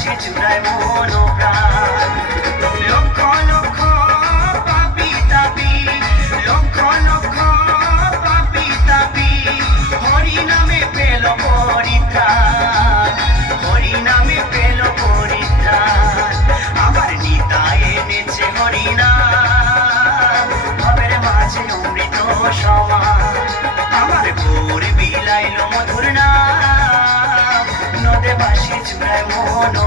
বাসে জুড়ায় মন ও প্রাণ। লক্ষ লক্ষ পাপি তাপি, লক্ষ লক্ষ পাপি তাপি হরি নামে পেল পরিত্রাণ, হরি নামে পেল পরিত্রাণ। আমার নিতাই এনেছে হরিনাম, ভবের মাঝে অমৃত সমান। আমার গৌর বিলাইল মধুর নাম, নদে বাসে জুড়ায় মন ও